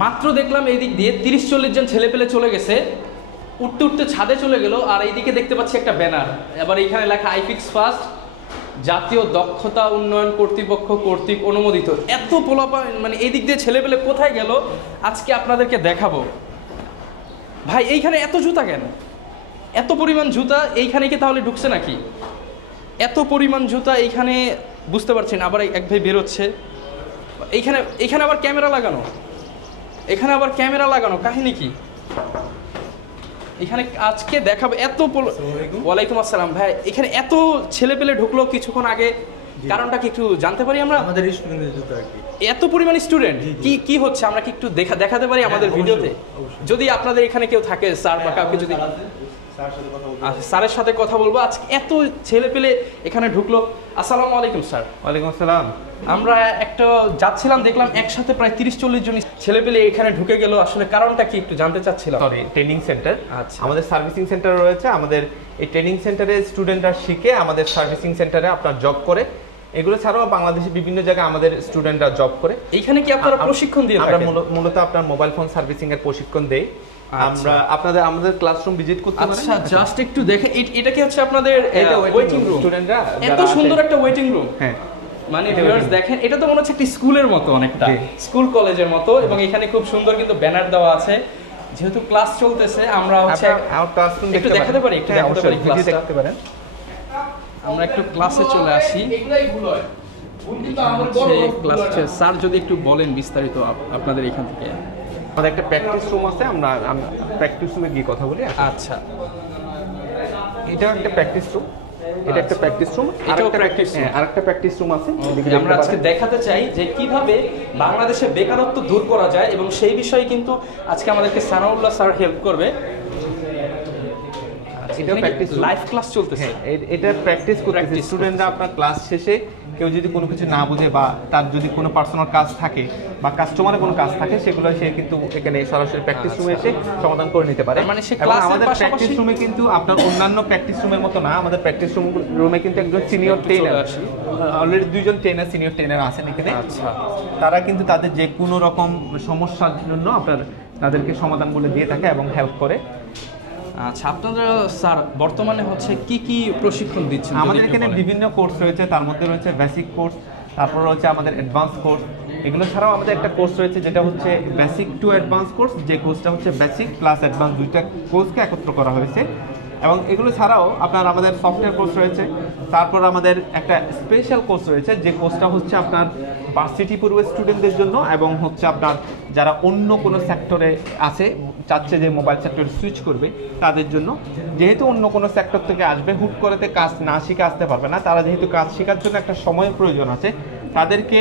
মাত্র দেখলাম এই দিক দিয়ে 30-40 জন ছেলে পেলে চলে গেছে, উঠতে উঠতে ছাদে চলে গেল। আর এইদিকে দেখতে পাচ্ছি একটা ব্যানার, এবার এখানে লেখা আইফিক্স ফার্স্ট, জাতীয় দক্ষতা উন্নয়ন কর্তৃপক্ষ কর্তৃক অনুমোদিত। এত পোলাপা, মানে এই দিক দিয়ে ছেলে পেলে কোথায় গেল আজকে আপনাদেরকে দেখাবো। ভাই এইখানে এত জুতা কেন? এত পরিমাণ জুতা এইখানে কি তাহলে ঢুকছে নাকি? এত পরিমাণ জুতা এইখানে, বুঝতে পারছেন। আবার এক ভাই বেরোচ্ছে, এইখানে আবার ক্যামেরা লাগানো, এখানে আবার ক্যামেরা লাগানো, কাহিনী কি? এখানে আজকে দেখাবো এত। ওয়ালাইকুম আসসালাম ভাই, এখানে এত ছেলে পেলে ঢুকলো কিছুক্ষণ আগে, কারণটা কি একটু জানতে পারি আমরা? আমাদের স্টুডেন্টদের জুতো আর কি। এত পরিমাণ স্টুডেন্ট, কি হচ্ছে আমরা কি একটু দেখাতে পারি আমাদের ভিডিওতে? যদি আপনাদের এখানে কেউ থাকে স্যার বা কাউকে, যদি স্যারের সাথে কথা বলবো। আজকে এত ছেলে পেলে এখানে ঢুকলো। আসসালামু আলাইকুম স্যার। ওয়ালাইকুম আসসালাম। আমরা একটা যাচ্ছিলাম, দেখলাম একসাথে প্রায় 30-40 জন ছেলে পেলে এখানে ঢুকে গেল, আসলে কারণটা কি একটু জানতে চাচ্ছিলাম। Sorry, training centre. আচ্ছা, আমাদের সার্ভিসিং সেন্টার রয়েছে। আমাদের এই ট্রেনিং সেন্টারে স্টুডেন্টরা শিখে আমাদের সার্ভিসিং সেন্টারে আপনার জব করে। এগুলো ছাড়াও বাংলাদেশে বিভিন্ন জায়গায় আমাদের স্টুডেন্টরা জব করে। এইখানে কি আপনারা প্রশিক্ষণ দিয়ে আমরা মূলত আপনার মোবাইল ফোন সার্ভিসিং এর প্রশিক্ষণ দেই। আমরা আমাদের ক্লাসরুম ভিজিট করতে পারেন। আচ্ছা, জাস্ট একটু দেখে, এটা কি হচ্ছে আপনাদের ওয়েটিং রুম? স্টুডেন্টরা এত সুন্দর একটা ওয়েটিং রুম। হ্যাঁ, মানে ভিউয়ার্স দেখেন, এটা তো মনে হচ্ছে একটা স্কুলের মতো, অনেকটা স্কুল কলেজের মতো। এবং এখানে খুব সুন্দর কিন্তু ব্যানার দেওয়া আছে। যেহেতু ক্লাস চলতেছে, আমরা হচ্ছে একটু দেখাতে পারি, একটু দেখাতে পারি ক্লাসটা। দেখতে পারেন। আমরা একটু ক্লাসে চলে আসি। স্যার যদি একটু বলেন বিস্তারিত আপনাদের এখান থেকে। আমাদের একটা প্র্যাকটিস রুম আছে, আমরা প্র্যাকটিস রুমে গিয়ে কথা বলি। আচ্ছা, এটা একটা প্র্যাকটিস রুম, এটা একটা প্র্যাকটিস রুম, আরেকটা প্র্যাকটিস রুম আছে। আমরা আজকে দেখাতে চাই যে কিভাবে বাংলাদেশে বেকারত্ব দূর করা যায়, এবং সেই বিষয়ে কিন্তু আজকে আমাদেরকে সানাউল্লাহ স্যার হেল্প করবে। এটা প্র্যাকটিস লাইভ ক্লাস চলতেছে। এটা প্র্যাকটিস করতেছে স্টুডেন্টরা। আপনার ক্লাস শেষে কেউ যদি কোনো কিছু না বুঝে বা তার যদি কোনো পার্সোনাল কাজ থাকে বা কাস্টমারের কোনো কাজ থাকে, সেগুলো সে কিন্তু এখানে সরাসরি প্র্যাকটিস রুমে এসে সমাধান করে নিতে পারে। মানে এবং আমাদের প্র্যাকটিস রুমে কিন্তু আপনার অন্যান্য প্র্যাকটিস রুমের মতো না। আমাদের প্র্যাকটিস রুমে কিন্তু একজন সিনিয়র ট্রেনার, অলরেডি 2 জন সিনিয়র ট্রেনার আছেন এখানে। আচ্ছা, তারা কিন্তু তাদের যে কোনো রকম সমস্যার জন্য তাদেরকে সমাধান বলে দিয়ে থাকে এবং হেল্প করে। আচ্ছা, আপনারা স্যার বর্তমানে হচ্ছে কি প্রশিক্ষণ দিচ্ছেন? আমাদের এখানে বিভিন্ন কোর্স রয়েছে, তার মধ্যে রয়েছে বেসিক কোর্স, তারপর রয়েছে আমাদের অ্যাডভান্স কোর্স। এগুলো ছাড়াও আমাদের একটা কোর্স রয়েছে যেটা হচ্ছে বেসিক টু অ্যাডভান্স কোর্স, যে কোর্সটা হচ্ছে বেসিক প্লাস অ্যাডভান্স, দুইটা কোর্সকে একত্র করা হয়েছে। এবং এগুলো ছাড়াও আপনার আমাদের সফটওয়্যার কোর্স রয়েছে। তারপর আমাদের একটা স্পেশাল কোর্স রয়েছে, যে কোর্সটা হচ্ছে আপনার ভার্সিটি পূর্ব স্টুডেন্টদের জন্য, এবং হচ্ছে আপনার যারা অন্য কোনো সেক্টরে আছে, চাচ্ছে যে মোবাইল সেক্টরে সুইচ করবে, তাদের জন্য। যেহেতু অন্য কোনো সেক্টর থেকে আসবে, হুট করেতে কাজ না শিখে আসতে পারবে না, তারা যেহেতু কাজ শেখার জন্য একটা সময়ের প্রয়োজন আছে, তাদেরকে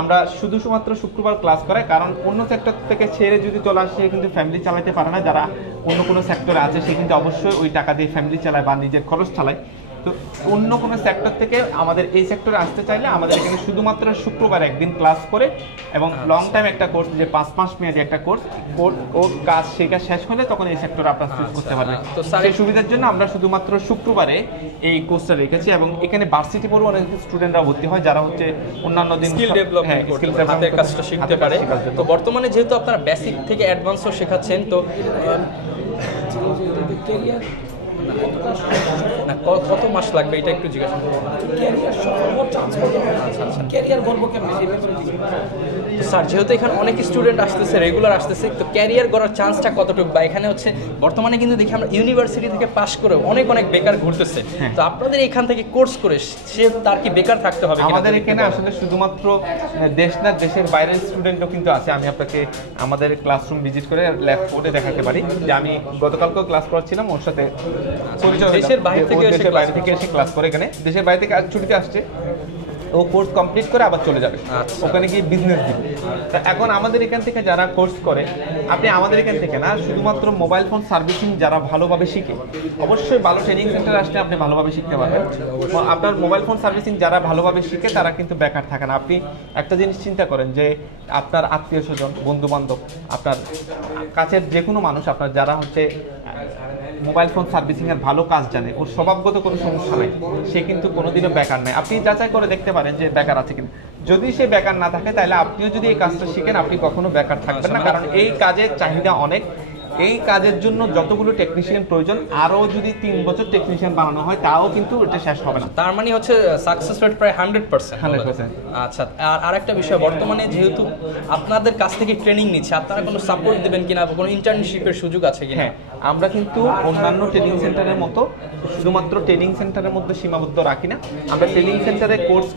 আমরা শুধুমাত্র শুক্রবার ক্লাস করাই। কারণ অন্য সেক্টর থেকে ছেড়ে যদি চলে আসে, কিন্তু ফ্যামিলি চালাতে পারে না। যারা অন্য কোনো সেক্টরে আছে, সে কিন্তু অবশ্যই ওই টাকা দিয়ে ফ্যামিলি চালায় বা নিজের খরচ চালায়। তো অন্য কোনো সেক্টর থেকে আমাদের এই সেক্টরে আসতে চাইলে আমাদের এখানে শুধুমাত্র শুক্রবার একদিন ক্লাস করে, এবং লং টাইম একটা কোর্স, যে 5 মাস মেয়াদি একটা কোর্স, ওর কাজ শেখা শেষ হলে তখন এই সেক্টরে আপনার সুইচ করতে পারবে। তো সেই সুবিধার জন্য আমরা শুধুমাত্র শুক্রবারে এই কোর্সটা রেখেছি। এবং এখানে ভার্সিটি পড়ুয়া অনেক স্টুডেন্টরা ভর্তি হয়, যারা হচ্ছে অন্যান্য দিন স্কিল ডেভেলপমেন্ট করতে পারে, হাতের কাজটা শিখতে পারে। তো বর্তমানে যেহেতু আপনারা বেসিক থেকে অ্যাডভান্সও শেখাচ্ছেন, তো না কত মাস লাগবে এটা একটু জিজ্ঞাসা করুন। স্যার, যেহেতু এখানে অনেক স্টুডেন্ট আসতেছে, রেগুলার আসতেছে, তো ক্যারিয়ার গড়ার চান্সটা কতটুকু? বা এখানে হচ্ছে বর্তমানে কিন্তু দেখি আমরা ইউনিভার্সিটি থেকে পাশ করে অনেক বেকার ঘুরতেছে, তো আপনাদের এখান থেকে কোর্স করে সে তার কি বেকার থাকতে হবে? আমাদের এখানে আসলে শুধুমাত্র দেশ না, দেশের বাইরের স্টুডেন্টও কিন্তু আছে। আমি আপনাকে আমাদের ক্লাসরুম ভিজিট করে ল্যাব কোডে দেখাতে পারি যে আমি গতকালকেও ক্লাস করাচ্ছিলাম, ওর সাথে দেশের বাইরে থেকে এসে ক্লাস করে। এখানে দেশের বাইরে থেকে আজ ছুটিতে আসছে, ও কোর্স কমপ্লিট করে আবার চলে যাবে, ওখানে গিয়ে বিজনেস দিবে। এখন আমাদের এখান থেকে যারা কোর্স করে, আপনি আমাদের এখান থেকে না, শুধুমাত্র মোবাইল ফোন সার্ভিসিং যারা ভালোভাবে শিখে, অবশ্যই ভালো ট্রেনিং সেন্টার আসলে আপনি ভালোভাবে শিখতে পারবেন। আপনার মোবাইল ফোন সার্ভিসিং যারা ভালোভাবে শিখে, তারা কিন্তু বেকার থাকে না। আপনি একটা জিনিস চিন্তা করেন যে আপনার আত্মীয় স্বজন, বন্ধু বান্ধব, আপনার কাছের যে কোনো মানুষ, আপনার যারা হচ্ছে মোবাইল ফোন সার্ভিসিং এর ভালো কাজ জানে, ওর স্বভাবগত কোনো সমস্যা নেই, সে কিন্তু কোনোদিনও বেকার নেই। আপনি যাচাই করে দেখতে পারেন পারেন যে বেকার আছে কিনা। যদি সে বেকার না থাকে তাহলে আপনিও যদি এই কাজটা শিখেন আপনি কখনো বেকার থাকবেন না, কারণ এই কাজের চাহিদা অনেক। এই কাজের জন্য যতগুলো টেকনিশিয়ান প্রয়োজন, আরও যদি 3 বছর টেকনিশিয়ান বানানো হয় তাও কিন্তু এটা শেষ হবে না। তার মানে হচ্ছে সাকসেস রেট প্রায় 100%। 100%। আচ্ছা, আর আরেকটা বিষয়, বর্তমানে যেহেতু আপনাদের কাছ থেকে ট্রেনিং নিচ্ছে, আপনারা কোনো সাপোর্ট দেবেন কিনা, কোনো ইন্টার্নশিপের সুযোগ আছে কিনা? হ্যাঁ, আমরা কিন্তু অন্যান্য ট্রেনিং সেন্টারের মতো শুধুমাত্র ট্রেনিং সেন্টারের মধ্যে সীমাবদ্ধ রাখি না। আমরা ট্রেনিং সেন্টারে কোর্স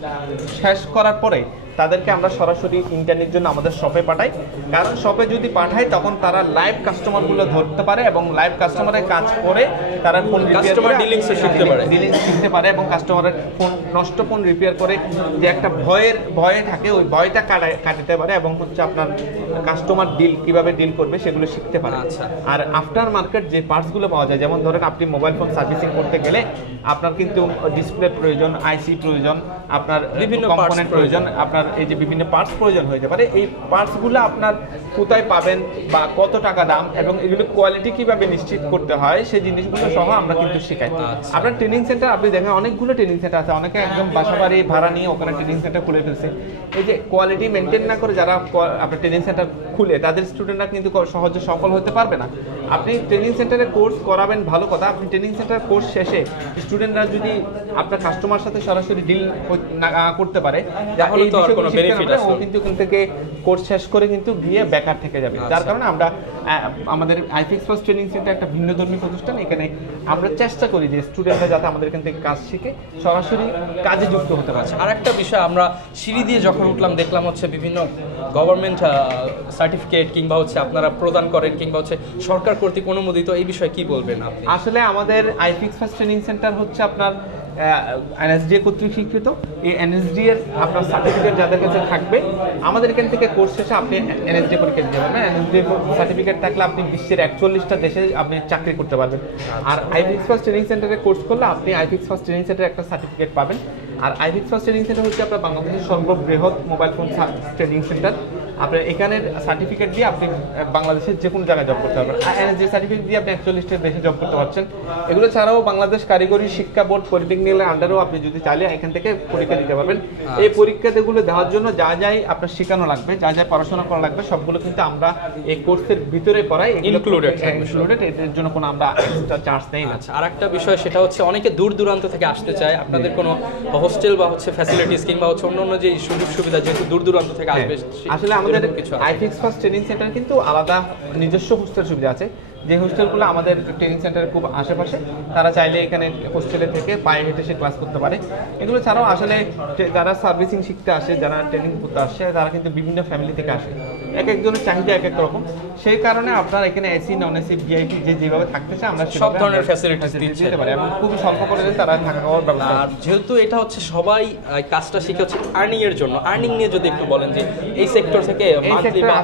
শেষ করার পরে তাদেরকে আমরা সরাসরি ইন্টার্নের জন্য আমাদের শপে পাঠাই, কারণ শপে যদি পাঠাই তখন তারা লাইভ কাস্টমারগুলো ধরতে পারে এবং লাইভ কাস্টমারের কাজ করে তারা ফোন কাস্টমার ডিলিংস শিখতে পারে এবং কাস্টমারের ফোন নষ্ট ফোন রিপেয়ার করে যে একটা ভয়ে থাকে ওই ভয়টা কাটাতে পারে এবং হচ্ছে আপনার কাস্টমার কিভাবে ডিল করবে সেগুলো শিখতে পারে। আচ্ছা। আর আফটার মার্কেট যে পার্টসগুলো পাওয়া যায়, যেমন ধরেন আপনি মোবাইল ফোন সার্ভিসিং করতে গেলে আপনার কিন্তু ডিসপ্লে প্রয়োজন, আইসি প্রয়োজন, আপনার বিভিন্ন কম্পোনেন্ট প্রয়োজন, আপনার এই যে বিভিন্ন পার্টস প্রয়োজন হতে পারে। এই পার্টসগুলো আপনার কোথায় পাবেন বা কত টাকা দাম এবং এগুলো কোয়ালিটি কিভাবে নিশ্চিত করতে হয় সেই জিনিসগুলো সহ আমরা কিন্তু শেখাই। আপনার ট্রেনিং সেন্টার আপনি দেখেন অনেকগুলো ট্রেনিং সেন্টার আছে, অনেকে একদম বাসা বাড়ি ভাড়া নিয়ে ওখানে ট্রেনিং সেন্টার খুলে ফেলছে। এই যে কোয়ালিটি মেনটেন না করে যারা আপনার ট্রেনিং সেন্টার খুলে তাদের স্টুডেন্টরা কিন্তু সহজে সফল হতে পারবে না। আপনি ট্রেনিং সেন্টারে কোর্স করাবেন ভালো কথা, আপনি ট্রেনিং সেন্টার কোর্স শেষে স্টুডেন্টরা যদি আপনার কাস্টমার সাথে সরাসরি ডিল না করতে পারে তাহলে তো আর কোনো বেনিফিট আছে, ও কিন্তু এখান থেকে কোর্স শেষ করে কিন্তু গিয়ে বেকার থেকে যাবে। যার কারণে আমরা আমাদের আইফিক্স ফার্স্ট ট্রেনিং সেন্টার একটা ভিন্নধর্মী প্রতিষ্ঠান, এখানে আমরা চেষ্টা করি যে স্টুডেন্টরা যাতে আমাদের এখান থেকে কাজ শিখে সরাসরি কাজে যুক্ত হতে পারে। আর একটা বিষয়, আমরা সিঁড়ি দিয়ে যখন উঠলাম দেখলাম হচ্ছে বিভিন্ন গভর্নমেন্ট সার্টিফিকেট কিংবা হচ্ছে আপনারা প্রদান করেন কিংবা হচ্ছে সরকার কর্তৃক অনুমোদিত, এই বিষয়ে কি বলবেন আপনি? আসলে আমাদের আইফিক্স ফার্স্ট ট্রেনিং সেন্টার হচ্ছে আপনার এনএসডিএ কর্তৃক স্বীকৃত। এই এনএসডি এর আপনার সার্টিফিকেট যাদের কাছে থাকবে আমাদের এখান থেকে কোর্স শেষে আপনি এনএসডি পরীক্ষা দিতে পারবেন। এনএসডি সার্টিফিকেট থাকলে আপনি বিশ্বের 41টা দেশে আপনি চাকরি করতে পারবেন। আর আইফিক্স ফার্স্ট ট্রেনিং সেন্টারে কোর্স করলে আপনি আইফিক্স ফার্স্ট ট্রেনিং সেন্টারে একটা সার্টিফিকেট পাবেন। আর আইফিক্স ফার্স্ট ট্রেনিং সেন্টার হচ্ছে আপনার বাংলাদেশের সর্ববৃহৎ মোবাইল ফোন ট্রেনিং সেন্টার। আপনার এখানের সার্টিফিকেট দিয়ে আপনি বাংলাদেশের যে কোনো জায়গায় জব করতে পারবেন। আর এনএসডি সার্টিফিকেট দিয়ে আপনি 41টা দেশে জব করতে পারছেন। এগুলো ছাড়াও বাংলাদেশ কারিগরি শিক্ষা বোর্ড পলিটেকনিক্যালের আন্ডারেও আপনি যদি চাইলে এখান থেকে পরীক্ষা দিতে পারবেন। এই পরীক্ষাগুলো দেওয়ার জন্য যা যাই আপনার শেখানো লাগবে, যা যা পড়াশোনা করা লাগবে সবগুলো কিন্তু আমরা এই কোর্সের ভিতরে পড়াই, ইনক্লুডেড। এর জন্য কোনো আমরা এক্সট্রা চার্জ নেই না। আচ্ছা, আরেকটা বিষয় সেটা হচ্ছে অনেকে দূর দূরান্ত থেকে আসতে চায়, আপনাদের কোনো হোস্টেল বা হচ্ছে ফ্যাসিলিটিস কিংবা হচ্ছে অন্যান্য যে সুযোগ সুবিধা যেহেতু দূর দূরান্ত থেকে আসবে? আসলে আমাদের আইফিক্স ফার্স্ট ট্রেনিং সেন্টার কিন্তু আলাদা নিজস্ব হোস্টেল সুবিধা আছে, যে হোস্টেলগুলো আমাদের ট্রেনিং সেন্টারের খুব আশেপাশে, তারা চাইলে এখানে হোস্টেলে থেকে পায়ে হেঁটে সে ক্লাস করতে পারে। এগুলো ছাড়াও আসলে যারা সার্ভিসিং শিখতে আসে, যারা ট্রেনিং করতে আসে, তারা কিন্তু বিভিন্ন ফ্যামিলি থেকে আসে, এক একজনের চাহিদা এক এক রকম। সেই কারণে আপনার এখানে এসি, নন এসি, ভিআইপি যেভাবে থাকতে চায় আমরা সব ধরনের ফ্যাসিলিটিস দিতে পারি এবং খুব স্বল্প করে তারা থাকা খাওয়ার ব্যবস্থা। আর যেহেতু এটা হচ্ছে সবাই কাজটা শিখে হচ্ছে আর্নিং এর জন্য, আর্নিং নিয়ে যদি একটু বলেন যে এই সেক্টর থেকে মান্থলি বা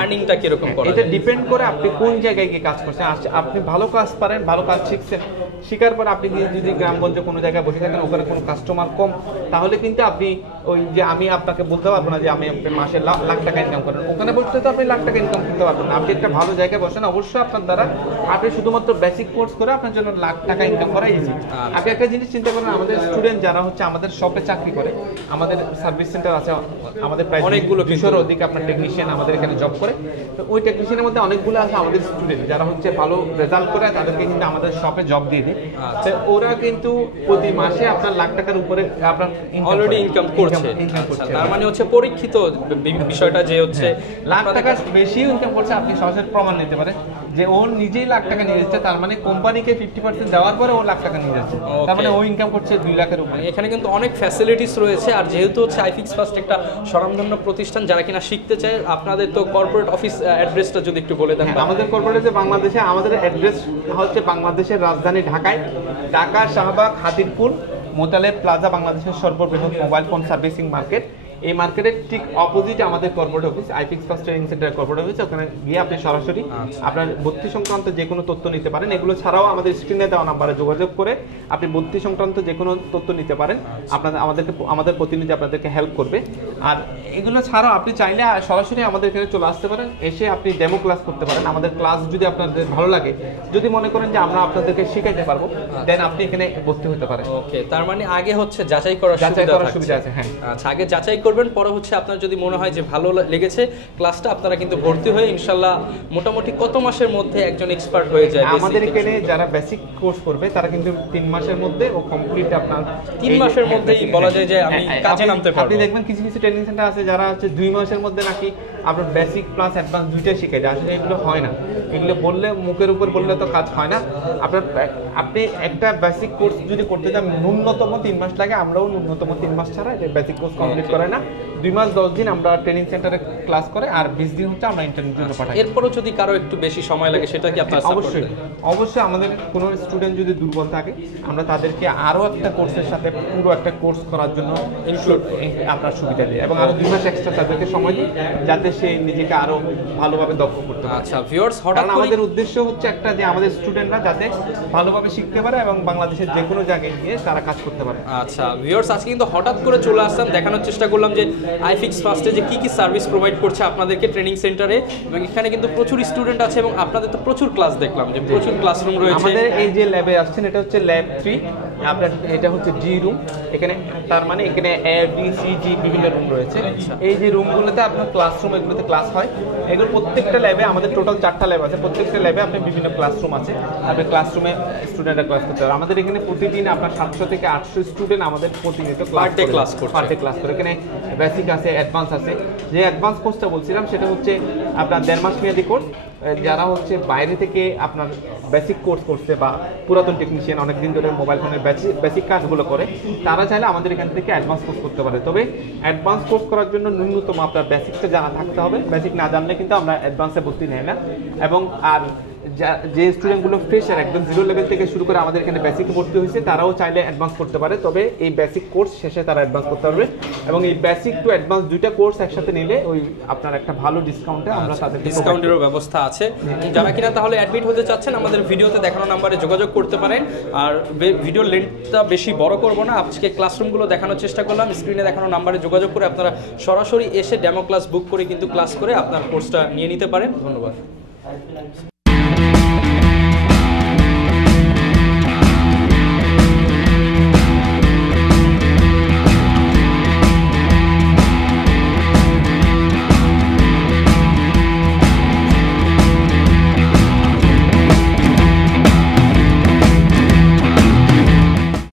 আর্নিংটা কিরকম করা? এটা ডিপেন্ড করে আপনি কোন জায়গায় গিয়ে কাজ করছেন। আপনি ভালো কাজ পারেন, ভালো কাজ শিখছেন, শিখার পর আপনি যদি গ্রামগঞ্জে কোনো জায়গায় বসে থাকেন ওখানে কোনো কাস্টমার কম, তাহলে কিন্তু আপনি ওই যে আমি আপনাকে বলতে পারবো না যে আমি মাসে লাখ টাকা ইনকাম করেন, ওখানে বসতে তো আপনি লাখ টাকা ইনকাম করতে পারবেন না। আপনি একটা ভালো জায়গায় বসেন, অবশ্যই আপনার দ্বারা আপনি শুধুমাত্র বেসিক কোর্স করে আপনার জন্য লাখ টাকা ইনকাম করা ইজি। আপনি একটা জিনিস চিন্তা করেন, আমাদের স্টুডেন্ট যারা হচ্ছে আমাদের শপে চাকরি করে, আমাদের সার্ভিস সেন্টার আছে, আমাদের প্রায় অনেকগুলো 200-এর অধিক আপনার টেকনিশিয়ান আমাদের এখানে জব করে। তো ওই টেকনিশিয়ানের মধ্যে অনেকগুলো আছে আমাদের স্টুডেন্ট যারা হচ্ছে ভালো রেজাল্ট করে, তাদেরকে কিন্তু আমাদের শপে জব দিয়ে দিই। ওরা কিন্তু প্রতি মাসে আপনার লাখ টাকার উপরে আপনার অলরেডি ইনকাম করছে। তার মানে হচ্ছে পরীক্ষিত বিষয়টা যে হচ্ছে লাখ টাকা বেশি ইনকাম করছে, আপনি সরাসরি প্রমাণ নিতে পারেন যে ও নিজেই লাখ টাকা নিয়ে যাচ্ছে, তার মানে কোম্পানিকে 50% দেওয়ার পরে ও লাখ টাকা নিয়ে যাচ্ছে, তার মানে ও ইনকাম করছে 2 লাখের উপরে। এখানে কিন্তু অনেক ফ্যাসিলিটিস রয়েছে। আর যেহেতু হচ্ছে আইফিক্স ফার্স্ট একটা স্বনামধন্য প্রতিষ্ঠান, যারা কিনা শিখতে চায়, আপনাদের তো কর্পোরেট অফিস অ্যাড্রেসটা যদি একটু বলে দেন। আমাদের কর্পোরেটে বাংলাদেশে আমাদের অ্যাড্রেস হচ্ছে বাংলাদেশের রাজধানী ঢাকায়, ঢাকা, শাহবাগ, হাতিরপুল, মোতালেব প্লাজা, বাংলাদেশের সর্ববৃহৎ মোবাইল ফোন সার্ভিসিং মার্কেট। এই মার্কেটের ঠিক অপোজিটে আমাদের corporate office, iFix first training centre corporate office. ওখানে গিয়ে আপনি সরাসরি আপনার ভর্তি সংক্রান্ত যে কোনো তথ্য নিতে পারেন। এগুলো ছাড়াও আমাদের স্ক্রিনে দেওয়া নাম্বারে যোগাযোগ করে আপনি ভর্তি সংক্রান্ত যে কোনো তথ্য নিতে পারেন। আমাদের প্রতিনিধি আপনাদেরকে হেল্প করবে। আর এগুলো ছাড়াও আপনি চাইলে সরাসরি আমাদের এখানে চলে আসতে পারেন, এসে আপনি ডেমো ক্লাস করতে পারেন। আমাদের ক্লাস যদি আপনাদের ভালো লাগে, যদি মনে করেন যে আমরা আপনাদেরকে শিখাইতে পারবো, দেন আপনি এখানে ভর্তি হতে পারেন। ওকে, তার মানে আগে হচ্ছে যাচাই করার সুবিধা আছে। হ্যাঁ, আচ্ছা, আগে যাচাই করবেন, পরে হচ্ছে আপনার যদি মনে হয় যে ভালো লেগেছে ক্লাসটা, আপনারা কিন্তু ভর্তি হয়ে ইনশাআল্লাহ মোটামুটি কত মাসের মধ্যে একজন এক্সপার্ট হয়ে যায়? আমাদের এখানে যারা বেসিক কোর্স করবে তারা কিন্তু 3 মাসের মধ্যে ও কমপ্লিট আপনার 3 মাসের মধ্যেই বলা যায় যে আমি কাজে নামতে পারবো। আপনি দেখবেন কিছু কিছু ট্রেনিং সেন্টার আছে যারা হচ্ছে 2 মাসের মধ্যে নাকি আপনার বেসিক প্লাস অ্যাডভান্স দুইটাই শিখে যায়। আসলে এগুলো হয় না, এগুলো বললে মুখের উপর বললে তো কাজ হয় না। আপনি একটা বেসিক কোর্স যদি করতে যান ন্যূনতম 3 মাস লাগে। আমরাও ন্যূনতম 3 মাস ছাড়া এই বেসিক কোর্স কমপ্লিট করে না। 2 মাস 10 দিন আমরা ট্রেনিং সেন্টারে ক্লাস করে, আর 20 দিন হচ্ছে আমরা ইন্টারভিউর জন্য পাঠাই। এরপরও যদি কারো একটু বেশি সময় লাগে সেটা কি আপনারা সাপোর্ট করেন? অবশ্যই আমাদের কোনো স্টুডেন্ট যদি দুর্বল থাকে, আমরা তাদেরকে আরো একটা কোর্সের সাথে পুরো একটা কোর্স করার জন্য আপনার সুবিধা দিই, এবং আরো 2 মাস এক্সট্রা তাদেরকে সময় দিই যাতে সে নিজেকে আরো ভালোভাবে দক্ষ করতে পারে। আচ্ছা ভিউয়ার্স, হঠাৎ করে আমাদের উদ্দেশ্য হচ্ছে একটা, যে আমাদের স্টুডেন্টরা যাতে ভালোভাবে শিখতে পারে এবং বাংলাদেশের যে কোনো জায়গায় গিয়ে তারা কাজ করতে পারে। আচ্ছা ভিউয়ার্স, আজকে কিন্তু হঠাৎ করে চলে আসলাম, দেখানোর চেষ্টা করলাম যে আইফিক্স ফার্স্টে যে কি সার্ভিস প্রোভাইড করছে আপনাদেরকে ট্রেনিং সেন্টারে, এবং এখানে কিন্তু প্রচুর স্টুডেন্ট আছে এবং আপনাদের তো প্রচুর ক্লাস দেখলাম যে প্রচুর ক্লাসরুম রয়েছে। আমাদের এই যে ল্যাবে আসছেন এটা হচ্ছে ল্যাব 3, আপনার এটা হচ্ছে জি রুম। এখানে তার মানে এখানে এ বি সি জি বিভিন্ন রুম রয়েছে। এই যে রুমগুলোতে আপনার ক্লাসরুম, এগুলোতে ক্লাস হয়। এগুলো প্রত্যেকটা ল্যাবে, আমাদের টোটাল 4টা ল্যাব আছে, প্রত্যেকটা ল্যাবে আপনার বিভিন্ন ক্লাসরুম আছে। আপনি ক্লাসরুমে স্টুডেন্টরা ক্লাস করতে পারে। আমাদের এখানে প্রতিদিন আপনার 700 থেকে 800 স্টুডেন্ট আমাদের প্রতিনিয়ত ক্লাস করে। এখানে বেসিক আছে, অ্যাডভান্স আছে। যে অ্যাডভান্স কোর্সটা বলছিলাম সেটা হচ্ছে আপনার 1.5 মাস মেয়াদি কোর্স। যারা হচ্ছে বাইরে থেকে আপনার বেসিক কোর্স করছে বা পুরাতন টেকনিশিয়ান অনেকদিন ধরে মোবাইল ফোনের বেসিক কাজগুলো করে, তারা চাইলে আমাদের এখান থেকে অ্যাডভান্স কোর্স করতে পারে। তবে অ্যাডভান্স কোর্স করার জন্য ন্যূনতম আপনার বেসিকটা জানা থাকতে হবে। বেসিক না জানলে কিন্তু আমরা অ্যাডভান্সে ভর্তি নেই না। এবং আর যে স্টুডেন্টগুলো ফ্রেশার একদম 0 লেভেল থেকে শুরু করে আমাদের এখানে বেসিক ভর্তি হয়েছে, তারাও চাইলে অ্যাডভান্স করতে পারে। তবে এই বেসিক কোর্স শেষে তারা অ্যাডভান্স করতে পারবে, এবং এই বেসিক টু অ্যাডভান্স দুইটা কোর্স একসাথে নিলে ওই আপনার একটা ভালো ডিসকাউন্টে আমরা তাদের ডিসকাউন্টেরও ব্যবস্থা আছে। যারা কিনা তাহলে অ্যাডমিট হতে চাচ্ছেন, আমাদের ভিডিওতে দেখানো নাম্বারে যোগাযোগ করতে পারেন। আর ভিডিও লেন্থটা বেশি বড় করব না, আজকে ক্লাসরুমগুলো দেখানোর চেষ্টা করলাম। স্ক্রিনে দেখানো নাম্বারে যোগাযোগ করে আপনারা সরাসরি এসে ডেমো ক্লাস বুক করে কিন্তু ক্লাস করে আপনার কোর্সটা নিয়ে নিতে পারেন। ধন্যবাদ।